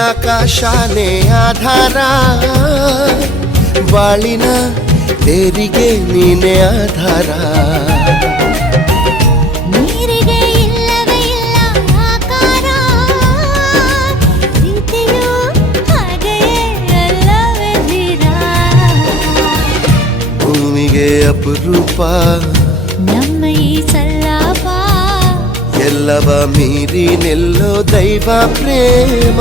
ಆಕಾಶನೇ ಆಧಾರ ಬಾಳಿನ ತೇರಿಗೆ ನೀನೆ ಆಧಾರ ನೀರಿಗೆ ಇಲ್ಲವೇ ಇಲ್ಲ ಆಕಾರ ಪ್ರೀತಿಯು ಹಾಗೆಯೇ ಅಲ್ಲವೇ ಧೀರ ಭೂಮಿಗೆ ಅಪರೂಪ ನಮ್ಮ ಈ ಸಲ್ಲಾಪ ಎಲ್ಲವ ಮೀರಿ ನಿಲ್ಲೋ ದೈವ ಪ್ರೇಮ